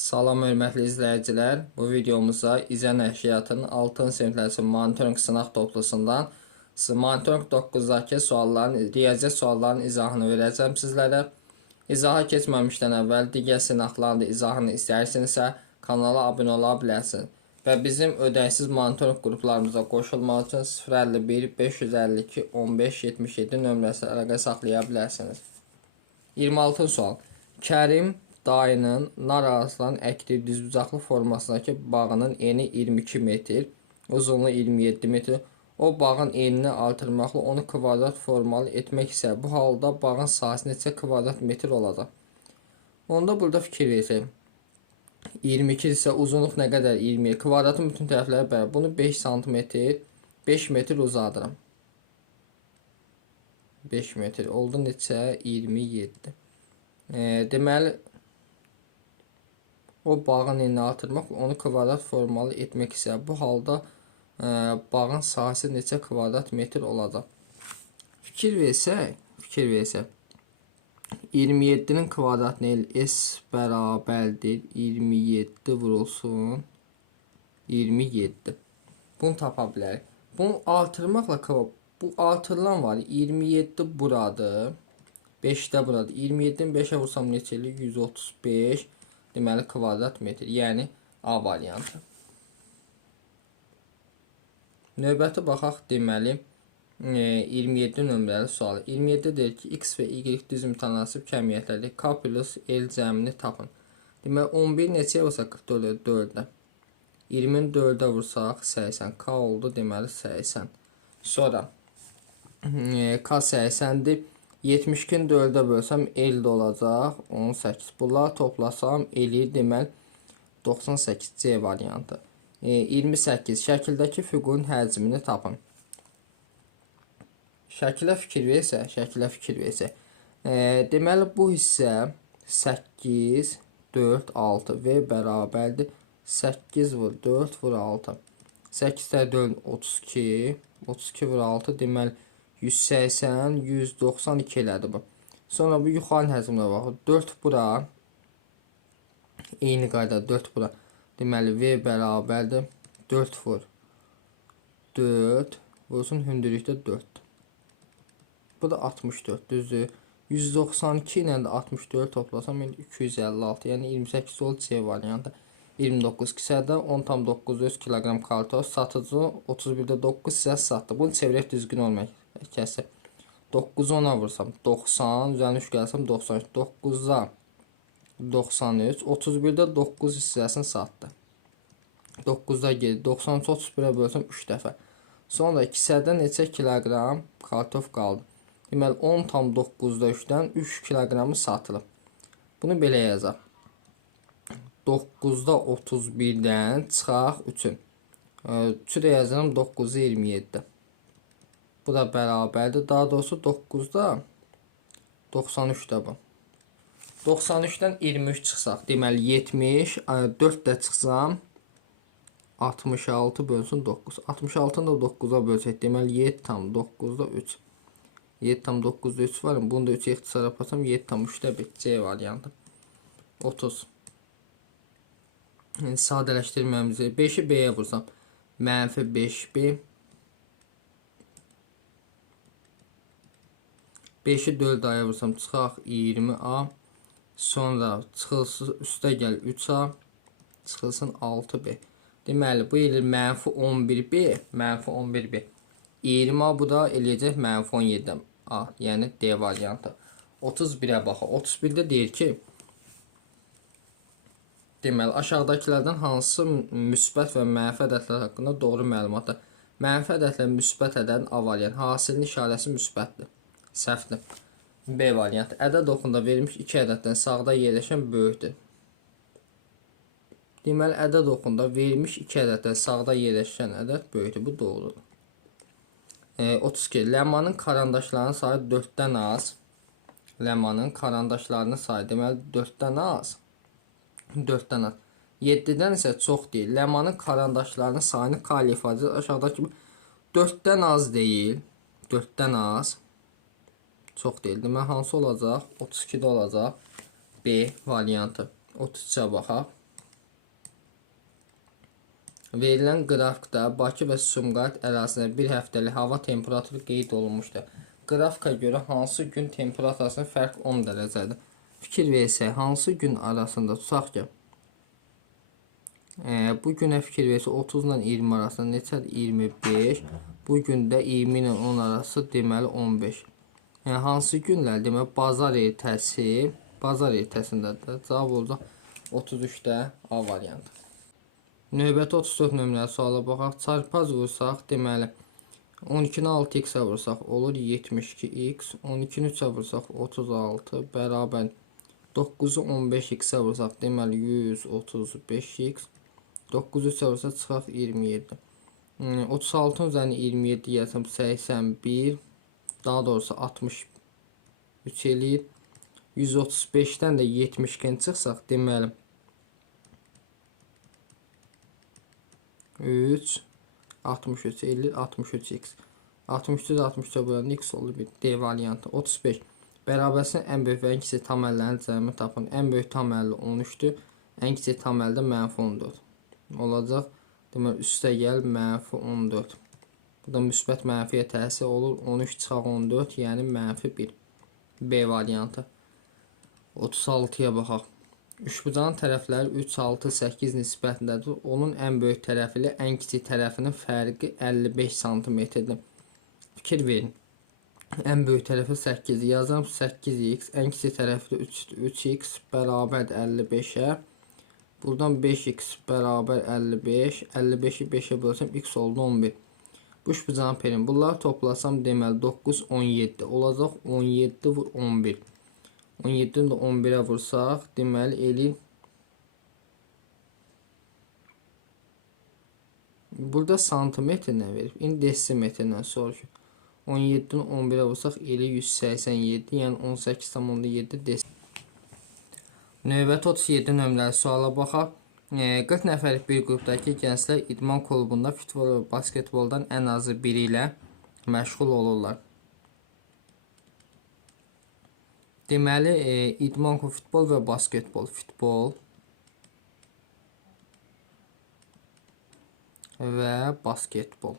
Salam hörmətli izləyicilər. Bu videomuzda İzə Nəşriyyatının 6-cı siniflərin monitorinq sınaq toplusundan monitorinq 9-dakı riyaziyyat suallarının izahını verəcəm sizlərə. İzaha keçməmişdən əvvəl digər sınaqların da izahını istəyirsinizsə kanala abunə ola bilərsiniz. Və bizim ödəksiz monitorinq qruplarımıza qoşulmaq üçün 051 552 15 77 nömrəsi əlaqə saxlaya bilərsiniz. 26 sual. Kərim dayının nar ağaclarının əkdiyi düzbucaqlı formasındakı bağının eni 22 metr, uzunluğu 27 metr. O bağın enini artırmaqla onu kvadrat formalı etmək isə bu halda bağın sahəsi neçə kvadrat metr olacaq? Onda burada fikir versək. 22 isə uzunluq nə qədər? 20. Kvadratın bütün tərəfləri bərabər. Bunu 5 cm, 5 metr uzadıram. 5 metr oldu neçə? 27. Deməli, o bağın enini artırmaq, onu kvadrat formalı etmək isə bu halda bağın sahəsi neçə kvadrat metr olacaq? Fikir versək, 27-nin kvadratını S bərabərdir 27 vurulsun 27. Bunu tapa bilərik. Bunu artırmaqla bu artırılan var. 27 buradır. 5-də buradır. 27-nin 5-ə vursam neçə eləyir? 135. Deməli kvadrat metr. Yəni A variantı. Növbəti baxaq, deməli 27 nömrəli sualı. 27 deyir ki, X və Y düz mütənasib kəmiyyətlərdir. K plus L cəmini tapın. Deməli 11 neçəyə vursaq 44-ə 4-də. 20-ni 4-ə vursaq 80. K oldu deməli 80. Sonra K 80-dir. 72-ni 4-ə bölsəm L də olacaq 18. Bunları toplasam eləyir deməli 98 C variantı. 28. Şəkildəki fiqurun həcmini tapın. Şəkilə fikir versək. Deməli bu hissə 8, 4, 6 V bərabərdir. 8 vur 4 vur 6. 8-də 4 32. 32 vur 6 deməli 180, 192 elədi bu. Sonra bu yuxarı həcmlə baxır. 4 bura. Eyni qayda 4 bura. Deməli V bərabərdir. 4 vur 4 vursun hündürlükdə 4. Bu da 64 düzdür. 192 ilə də 64 toplasam 256. Yəni 28 oldu C variantı. 29 kisədə 10,9 kiloqram kartof satıcı 31'də 9 sizə satdı. Bunu çevirək düzgün olmaq kəsir. 9'u 10'a vursam 90, üzərinə 3 gəlsəm 93, 9'da 93, 31'də 9 hissəsini satdı. 9'da geri 93, 31'ə bölsəm 3 dəfə. Sonra kisədə neçə kiloqram kartof qaldı? Deməli 10,9'da 3-dən 3 kiloqramı satılıb. Bunu belə yazaq. 9'da 31'dən çıxaq 3'ün. 3'ü də yazıram 9'u 27. Bu da bərabərdir. Daha doğrusu 9'da 93'də bu. 93'dən 23 çıxsaq. Deməli 70. 4 də çıxsam 66 bölsün 9. 66'ını da 9'a bölsək. Deməli 7,9'da 3. 7,9'da 3 var. Bunu da 3'ə ixtisar yaparsam 7,3'də 1. C variantı. 30. Sadələşdirməmizi 5'i B'yə vursam. Mənfi 5B. 5'i 4A'ya vursam çıxaq 20A. Sonra çıxılsın üstə gəl 3A. Çıxılsın 6B. Deməli bu eləyir mənfi 11B. Mənfi 11B. 20A bu da eləyəcək mənfi 17A. Yəni D variantı. 31'ə baxaq. 31'də deyir ki, deməli aşağıdakilərdən hansı müsbət və mənfi ədədlər haqqında doğru məlumatdır? Mənfi ədədlə müsbət ədədin A variantı. Hasilin işarəsi müsbətdir. Səhvdir. B variantı. Ədəd oxunda verilmiş 2 ədəddən sağda yerləşən böyükdür. Deməli ədəd oxunda verilmiş 2 ədəddən sağda yerləşən ədəd böyükdür. Bu doğrudur. 32. Ləmanın karandaşlarının sayı 4'dən az. Ləmanın karandaşlarının sayı deməli 4'dən az. 4'dən az. 7'dən isə çox deyil. Ləmanın karandaşlarının sayını K ilə ifadə edir. Aşağıdakı 4'dən az deyil. 4'dən az. Çox deyil. Deməli hansı olacaq? 32'də olacaq. B variantı. 33'ə baxaq. Verilən qrafikdə Bakı və Sumqayıt ərazisində bir həftəlik hava temperaturu qeyd olunmuşdur. Qrafika görə hansı gün temperaturasının fərq 10 dərəcədir? Fikir versək, hansı gün arasında tutaq ki, bu günə fikir versək 30 ilə 20 arasında neçədir? 25. Bu gün də 20 ilə 10 arası deməli 15. Yəni hansı günlər? Deməli bazar ertəsindədir. Cavab olacaq 33-də A variantı. Növbəti 34 nömrəli suala baxaq. Çarpaz vursaq, deməli 12-ni 6x-ə vursaq olur 72x, 12-ni 3-ə vursaq 36 bərabər 9-u 15x-ə vursaq, deməli 135x, 9-u 3-ə vursaq çıxaq 27. 36-ın üzərini 27 gəlsəm 81, daha doğrusu 63 eləyir. 135-dən də 72-ni çıxsaq, deməli 3, 63 50 63x. 63 63-ə böləndə x olur bir D variantı. 35. Bərabərsin ən böyük və ən kiçik tam əllərin cəmi tapın. Ən böyük tam əlli 13-dür. Ən kiçik tam əldə -14 olacaq. Deməli üstə gəl -14. Bu da müsbət mənfiyə təsir olur. 13 çıxaq 14, yəni -1. B variantı. 36-ya baxaq. Üçbucağın tərəfləri 3, 6, 8 nisbətindədir. Onun ən böyük tərəfi ilə ən kiçik tərəfinin fərqi 55 cm-dir. Fikir verin. Ən böyük tərəfi 8 yazıram, 8x, ən kiçik tərəfi də 3x bərabər 55-ə. Buradan 5x bərabər 55, 55-i 5-ə bölsəm x oldu 11. Bu üçbucağın perim. Bunları toplasam deməli 9, 17 olacaq. 17 vur 11. 17-ni də 11-ə vursaq, deməli eləyir. Burada santimetr nə verib? İndi desimetrlə soruşur. 17-ni 11-ə vursaq eləyir 187, yəni 18,7 desimetr. Növbəti 37 nömrəli suala baxaq. 40 nəfərlik bir qrupdakı gənclər idman klubunda futbol və basketboldan ən azı biri ilə məşğul olurlar. Deməli, idman futbol və basketbol. Futbol və basketbol.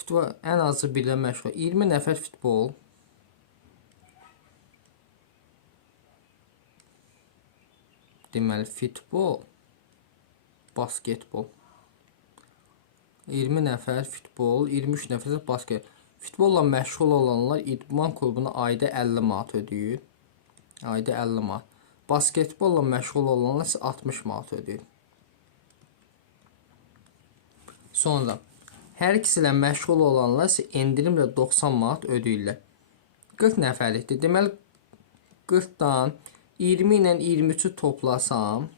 Futbol ən azı birlə məşğul. 20 nəfər futbol. Deməli, futbol, basketbol. 20 nəfər futbol, 23 nəfər basketbol. Futbolla məşğul olanlar idman klubuna ayda 50 manat ödəyir. Ayda 50 manat. Basketbolla məşğul olanlar isə 60 manat ödəyir. Sonra hər ikisi ilə məşğul olanlar isə endirimlə 90 manat ödəyirlər. 40 nəfərlikdir. Deməli 40-dan 20 ilə 23-ü toplasam,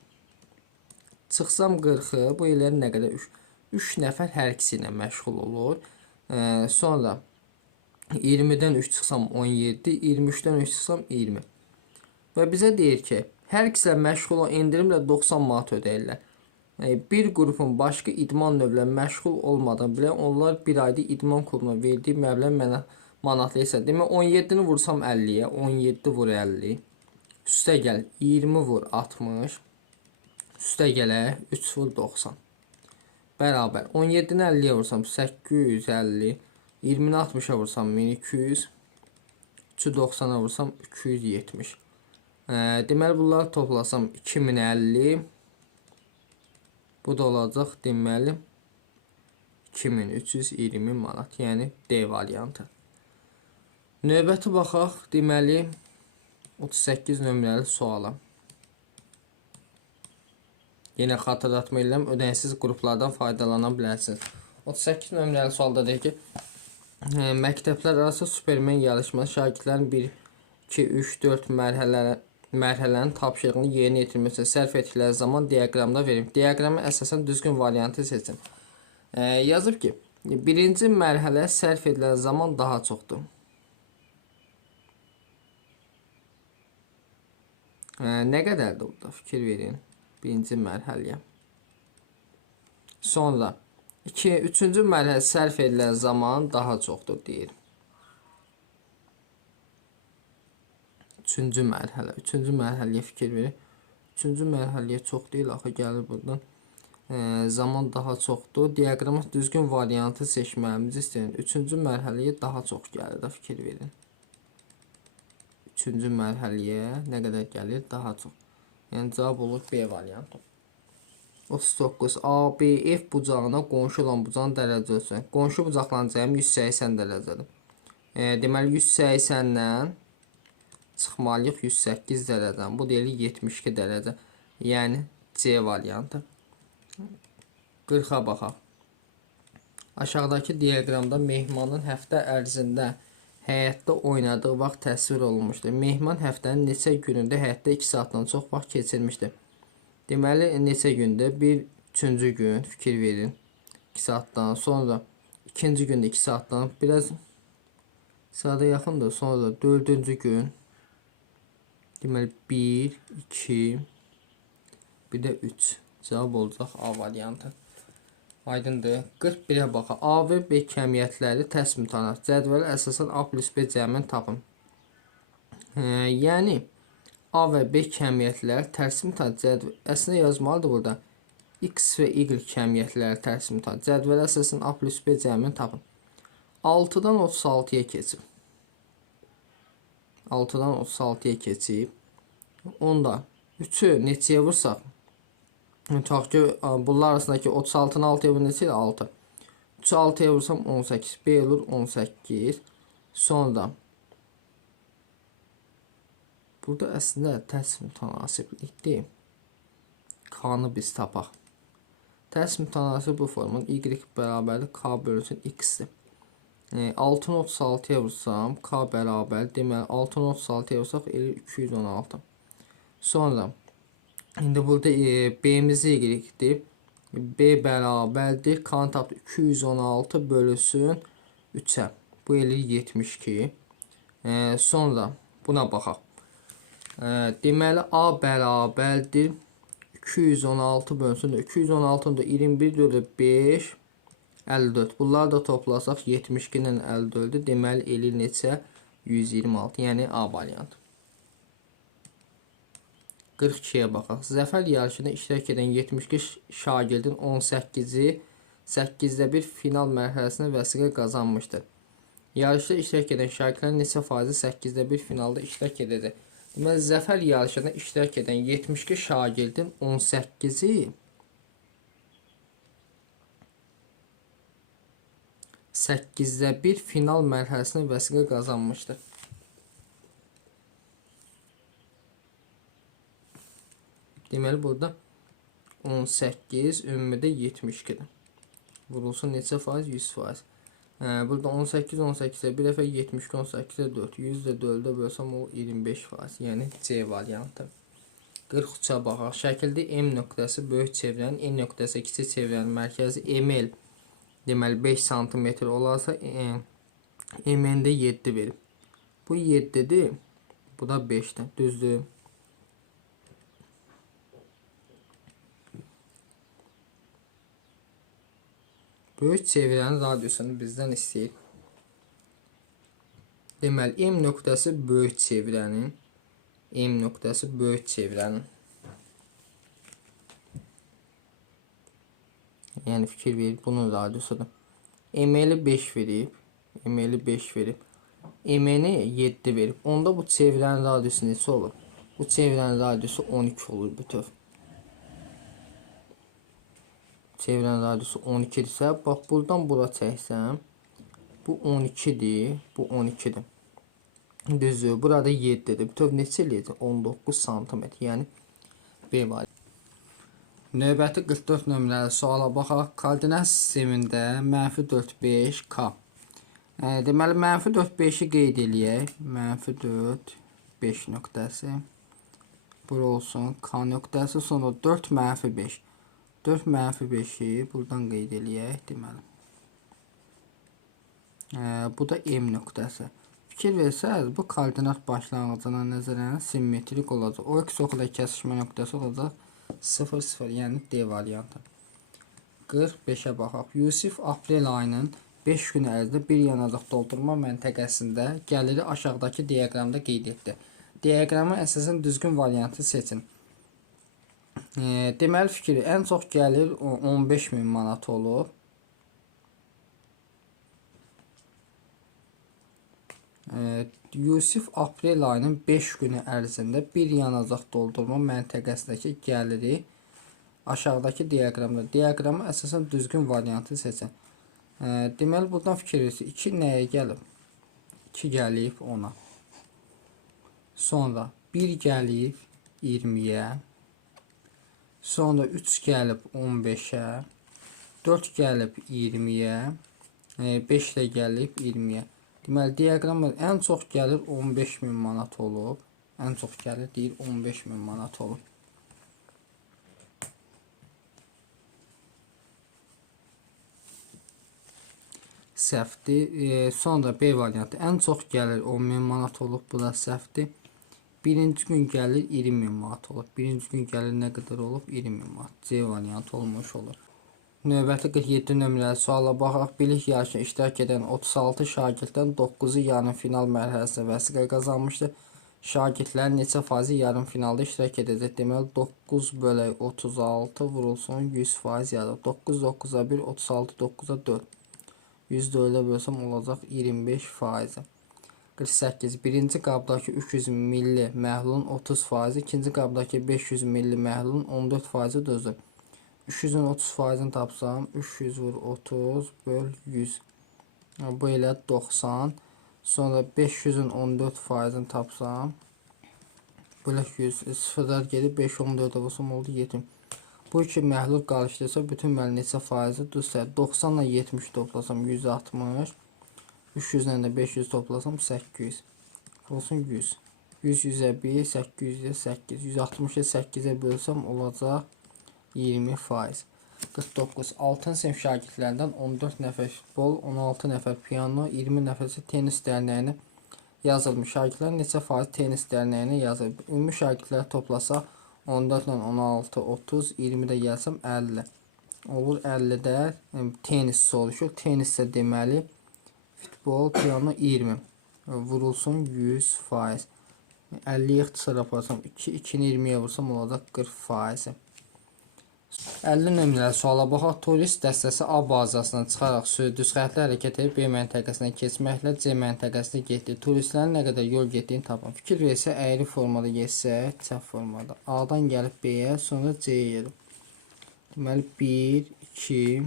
çıxsam 40-ı, bu eləyər nə qədər? 3 nəfər hər ikisi ilə məşğul olur. Sonra 20-dən 3 çıxsam 17, 23-dən 3 çıxsam 20. Və bizə deyir ki, hər ikisi ilə məşğul olan endirimlə 90 manat ödəyirlər. Bir qrupun başqa idman növlə məşğul olmadan bile onlar bir ayda idman klubuna verdiyi məbləğ manatlı isə. Demək 17-ni vursam 50-yə, 17 vur 50. Üstə gəl 20 vur 60. Üstə gələ 3 vur 90. Bərabər 17-ni 50-yə vursam 850. 20-ni 60-a vursam 1200. 3'ü 90'a vursam 270. Deməli bunları toplasam 2050. Bu da olacaq deməli 2320 manat. Yəni D variantı. Növbəti baxaq. Deməli 38 nömrəli suala. Yenə xatırlatma edirəm, ödənişsiz qruplardan faydalana bilərsiniz. 38 nömrəli sualda deyir ki, məktəblər arası Superman yarışması şagirdlərin 1, 2, 3, 4 mərhələnin tapşırığını yerinə yetirməsi sərf etdikləri zaman diaqramda verim. Diaqrama əsasən düzgün variantı seçin. Yazıb ki, birinci mərhələ sərf edilən zaman daha çoxdur. Nə qədərdir burada? Fikir verin. Birinci mərhələyə. Sonra 3-cü mərhələ sərf edilən zaman daha çoxdur deyir. 3-cü mərhələyə fikir verin. Üçüncü mərhələyə çox deyil, axı gəlir buradan. Zaman daha çoxdur. Diaqrama düzgün variantı seçməyimizi istəyir. Üçüncü mərhələyə daha çox gəlir də fikir verin. Üçüncü mərhələyə nə qədər gəlir? Daha çox. Yəni cavab olur B variantı. 39. ABF bucağına qonşu olan bucağın dərəcə ölçüsü. Qonşu bucaqların cəmi 180 dərəcədir. Deməli 180-dən çıxmalıyıq 108 dərəcədən. Bu deyilir 72 dərəcə. Yəni C variantı. 40-a baxaq. Aşağıdakı diaqramda mehmanın həftə ərzində həyətdə oynadığı vaxt təsvir olunmuşdur. Mehman həftənin neçə günündə həyətdə 2 saatdan çox vaxt keçirmişdir. Deməli, neçə gündə? Bir, üçüncü gün, fikir verin. 2 saatdan, sonra ikinci gündə 2 saatdan, biraz saata yaxındır. Sonra dördüncü gün. Deməli, 1, 2, bir də 3. Cavab olacaq A variantı. Aydındır. 41-ə baxaq. A və B kəmiyyətləri tərs mütənasib. Cədvələ əsasən A plus B cəmini tapın. Yəni A və B kəmiyyətləri tərs mütənasib. Əslində yazmalıdır burada. X və Y kəmiyyətləri tərs mütənasib. Cədvələ əsasən A plus B cəmini tapın. 6-dan 36-ya keçib. 6-dan 36-ya keçib. Onda 3-ü neçəyə vursaq? Tutaq ki, bunlar arasındakı 36-nı 6-ya vur neçə? 6. 3-ü 6-ya vursam 18. B olur 18. Sonra burada əslində tərs mütənasiblikdir. K-nı biz tapaq. Tərs mütənasib bu formun Y bərabərdir K bölünsün X-dir. 6-nı 36-ya vursam K bərabər, deməli 6-nı 36-ya vursaq 216. Sonra indi burada B'miz Y-dir. B bərabərdir. K-nı tapdı 216 bölünsün 3-ə. Bu eləyir 72. Sonra buna baxaq. Deməli A bərabərdir 216 bölünsün 216-nı da 21 bölü 5 54. Bunları da toplasaq 72 ilə 54-dür. Deməli eləyir neçə? 126. Yəni A variantı. 42-yə baxaq. Zəfər yarışında iştirak edən 72 şagirdin 18-i 8-də bir final mərhələsində vəsiqə qazanmışdır. Yarışda iştirak edən şagirdlərin neçə faizi 8-də bir finalda iştirak edəcək? Deməli, zəfər yarışında iştirak edən 72 şagirdin 18-i 8-də bir final mərhələsində vəsiqə qazanmışdır. Deməli, burada 18 ümumidə 72-dir. Vurulsun neçə faiz? 100 faiz. Burada 18 18-də bir dəfə 72 18-də 4. 100 də 4-də bölsəm o 25 faiz. Yəni C variantı. 43-ə baxaq. Şəkildə M nöqtəsi böyük çevrənin, N nöqtəsi kiçik çevrənin mərkəzi ML deməli 5 sm olarsa MN-də 7 verib. Bu 7-dir. Bu da 5-dir. Düzdür. Böyük çevrənin radiusunu bizdən istəyir. Deməli, M nöqtəsi böyük çevrənin, M nöqtəsi böyük çevrənin. Yəni fikir verib, bunun radiusudur. ML-i 5 verib, ML-i 5 verib. MN-i 7 verib. Onda bu çevrənin radiusu neçə olur? Bu çevrənin radiusu 12 olur bütöv. Çevrənin radiusu 12-dirsə, bax buradan bura çəksəm, bu 12-dir, bu 12-dir. Düzdür, burada 7-dir. Bütöv neçə eləyəcək? 19 sm. Yəni B var. Növbəti 44 nömrəli suala baxaq. Koordinat sistemində -4 5 K. Deməli, -4 5-i qeyd eləyək. -4 5 nöqtəsi. Bura olsun K nöqtəsi, sonra 4 -5. 4 -5-i buradan qeyd eləyək, deməli. Bu da M nöqtəsi. Fikir versəz, bu koordinat başlanğıcına nəzərən simmetrik olacaq. O x oxuda kəsişmə nöqtəsi olacaq 0 0, yəni D variantı. 45-ə baxaq. Yusif aprel ayının 5 gün ərzində bir yanacaq doldurma məntəqəsində gəliri aşağıdakı diaqramda qeyd etdi. Diaqrama əsasən düzgün variantı seçin. Deməli fikri ən çox gəlir 15.000 manat olub. Yusif aprel ayının 5 günü ərzində bir yanacaq doldurma məntəqəsindəki gəliri aşağıdakı diaqramı əsasən düzgün variantı seçin. Deməli buradan fikir verirsiniz. 2 nəyə gəlib? 2 gəlib 10-a. Sonra 1 gəlib 20-yə. Sonra 3 gəlib 15-ə. 4 gəlib 20-yə. 5 də gəlib 20-yə. Deməli diaqramda ən çox gəlir 15.000 manat olub. Ən çox gəlir deyir 15.000 manat olub. Səhvdir. Sonra B variantı ən çox gəlir 10.000 manat olub. Bu da səhvdir. Birinci gün gəlir 20.000 manat olub. Birinci gün gəlir nə qədər olub? 20.000 manat. C variantı olmuş olur. Növbəti 47 nömrəli suala baxaq. Bilik yarışına iştirak edən 36 şagirddən 9-u yarım final mərhələsində vəsiqə qazanmışdı. Şagirdlərin neçə faizi yarım finalda iştirak edəcək? Deməli 9 bölək 36 vurulsun 100% yazılır. 9 9-a 1, 36 9-a 4. 104-ə bölsəm olacaq 25%. 48. Birinci qabdakı 300 milli məhlulun 30%, ikinci qabdakı 500 milli məhlulun 14%-i dözür. 300-ün 30%-ni tapsam, 300 vur 30 böl 100. Bu elə 90. Sonra 500-ün 14%-ni tapsam, bölək 100. Sıfırlar gedib 5 14-ə vursam oldu 70. Bu iki məhlul qarışdırsa bütün neçə faizi düzsə 90 ilə 70 toplasam 160. 300 ilə də 500 toplasam 800. Olsun 100. 100 100-ə 1, 800 ilə 8. 160-ı 8-ə bölsəm olacaq 20%. 49. 6-cı sinif şagirdlərindən 14 nəfər futbol, 16 nəfər piano, 20 nəfər isə tenis dərnəyinə yazılmış. Şagirdlərin neçə faiz tenis dərnəyinə yazılıb? Ümumi şagirdləri toplasaq 14 ilə 16, 30, 20 də gəlsəm 50. Olur 50-də tenis soruşur. Tenis isə deməli futbol, piano 20. Vurulsun 100%. 50-yə ixtisar aparsam 2, 2-ni 20-yə vursam olacaq 40%. 50 nömrəli suala baxaq. Turist dəstəsi A bazasından çıxaraq düz xəttlə hərəkət edib B məntəqəsinə keçməklə C məntəqəsinə getdi. Turistlərin nə qədər yol getdiyini tapın. Fikir versə əyri formada getsək, çap formada. A-dan gəlib B-yə, sonra C-yə gedib. Deməli 1, 2,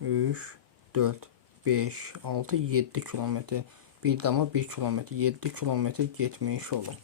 3, 4, 5, 6, 7 kilometr. Bir dama 1 kilometr, 7 kilometr getmiş olur.